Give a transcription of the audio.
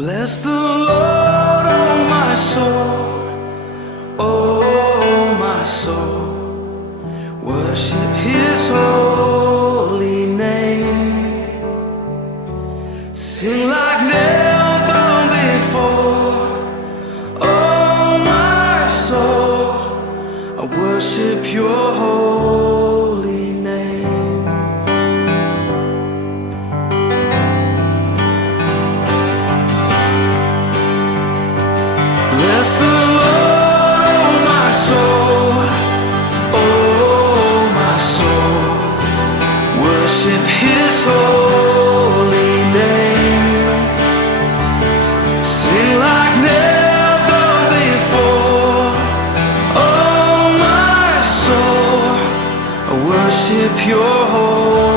Bless the Lord, oh my soul, oh my soul. Worship His holy name. Sing like never before, oh my soul. I worship Your holy name. Bless the Lord, oh my soul, oh my soul. Worship His holy name. Sing like never before, oh my soul. I worship Your holy name.